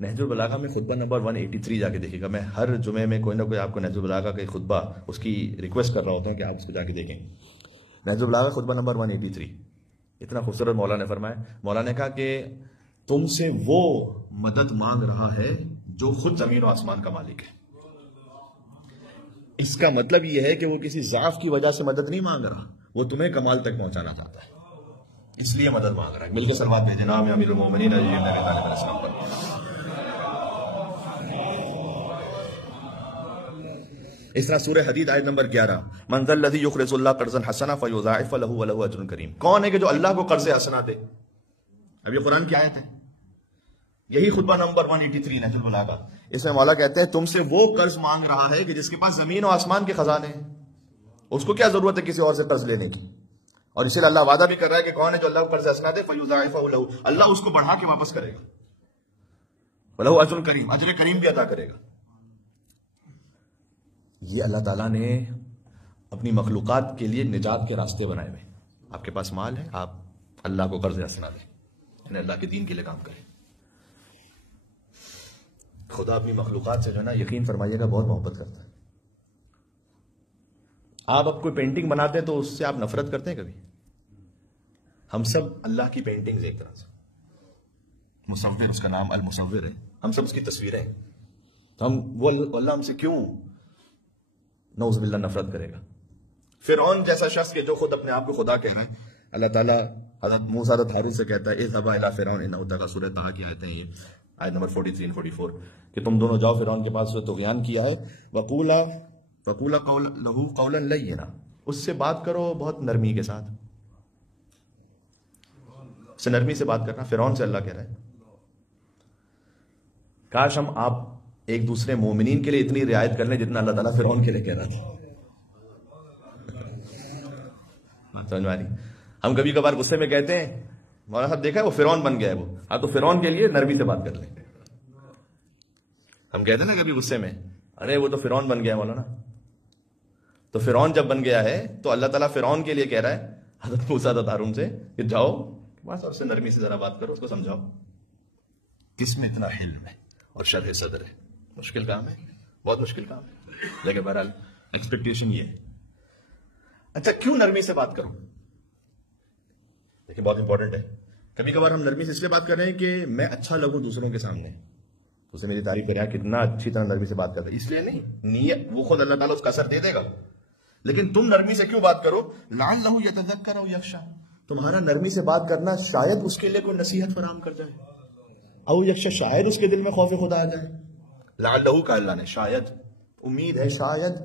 نہج البلاغہ میں خطبہ نمبر 183 جا کے دیکھیے گا. میں ہر جمعے میں کوئی نہ کوئی آپ کو نہج البلاغہ کا خطبہ اس کی ریکویسٹ کر رہا ہوتا ہوں کہ آپ اس کو جا کے دیکھیں. نہج البلاغہ خطبہ نمبر 183. اتنا خوبصورت مولانا نے فرمایا. مولانا نے کہا کہ تم سے وہ مدد مانگ رہا ہے جو خود زمین و آسمان کا مالک ہے. اس کا مطلب یہ ہے کہ وہ کسی ضعف کی وجہ سے مدد نہیں مانگ رہا, وہ تمہیں کمال تک پہنچانا چاہتا ہے, اس لیے مدد مانگ رہا ہے. مل کے صلوات بھیجیں نام امیر المومنین علی بن ابی طالب علیہ السلام پر. اس طرح سورہ حدید آیت نمبر 11, من ذا الذی یقرض اللہ قرضا حسنا فیضاعف له وله اجر کریم. کون ہے کہ جو اللہ کو قرض حسنا دے؟ اب یہ قرآن کی آیت ہے, یہی خطبہ نمبر 183 نہج البلاغہ. اس میں مولا کہتے ہیں تم سے وہ قرض مانگ رہا ہے کہ جس کے پاس زمین و آسمان کے خزانے ہیں, اس کو کیا ضرورت ہے کسی اور سے قرض لینے کی؟ اور اسی لیے اللہ وعدہ بھی کر رہا ہے کہ کون ہے جو اللہ کو قرض حسنا دے فیضاعفہ له, اللہ اس کو بڑھا کے واپس کرے گا, وله اجر کریم, اجر کریم بھی عطا کرے گا. یہ اللہ تعالیٰ نے اپنی مخلوقات کے لیے نجات کے راستے بنائے ہوئے. آپ کے پاس مال ہے, آپ اللہ کو قرض حسنا دیں, یعنی اللہ کے دین کے لیے کام کریں. خدا اپنی مخلوقات سے جو ہے نا, یقین فرمائیے گا, بہت محبت کرتا ہے. آپ اب کوئی پینٹنگ بناتے ہیں تو اس سے آپ نفرت کرتے ہیں کبھی؟ ہم سب اللہ کی پینٹنگز ایک طرح سے, مصور اس کا نام المصور ہے, ہم سب اس کی تصویریں ہیں. تو ہم وہ اللہ ہم سے کیوں نعوذ باللہ نفرت کرے گا؟ فرعون جیسا شخص کہ جو خود اپنے آپ کو خدا کہہ رہا ہے, اللہ تعالیٰ حضرت موسیٰ حضرت ہارون سے کہتا ہے اذهبا الی فرعون انہ طغی. سورہ طٰہٰ کی آیتیں یہ آیت نمبر 43 and 44 کہ تم دونوں جاؤ فرعون کے پاس, اس نے طغیان کیا ہے. وقولا له قولا لینا, اس سے بات کرو بہت نرمی کے ساتھ. سے نرمی سے بات کرنا, فرعون سے اللہ کہہ رہا ہے. کاش ہم آپ ایک دوسرے مومنین کے لیے اتنی رعایت کر لیں جتنا اللہ تعالیٰ فرعون کے لیے کہہ رہا تھا. سمجھ میں آ رہی؟ ہم کبھی کبھار غصے میں کہتے ہیں مولانا صاحب دیکھا ہے وہ فرعون بن گیا ہے, وہ ہاں تو فرعون کے لیے نرمی سے بات کر لیں. ہم کہتے ہیں نا کبھی غصے میں, ارے وہ تو فرعون بن گیا ہے مولانا. تو فرعون جب بن گیا ہے تو اللہ تعالیٰ فرعون کے لیے کہہ رہا ہے حضرت موسیٰ حضرت ہارون سے کہ جاؤ بس اور سے نرمی سے ذرا بات کرو, اس کو سمجھاؤ. کس میں اتنا حلم ہے اور شرح صدر ہے؟ مشکل کام ہے, بہت مشکل کام ہے, لیکن بہرحال ایکسپیکٹیشن یہ ہے. اچھا کیوں نرمی سے بات کروں؟ دیکھیں بہت امپورٹنٹ ہے. کبھی کبھار ہم نرمی سے اس لیے بات کر رہے ہیں کہ میں اچھا لگوں دوسروں کے سامنے, اسے میری تعریف کرے کتنا اچھی طرح نرمی سے بات کرتا ہے, اس لیے نہیں. نیت وہ خود اللہ تعالیٰ اس کا اثر دے دے گا, لیکن تم نرمی سے کیوں بات کرو؟ لعلہ یتذکر او یخشی, تمہارا نرمی سے بات کرنا شاید اس کے لیے کوئی نصیحت فراہم کر جائے, او یخشی, شاید اس کے دل میں خوف خدا آ جائے. لعلہ کا اللہ نے, شاید, امید ہے شاید.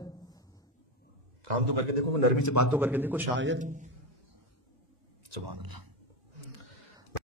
کام تو کر کے دیکھو, نرمی سے بات تو کر کے دیکھو, شاید. سبحان اللہ.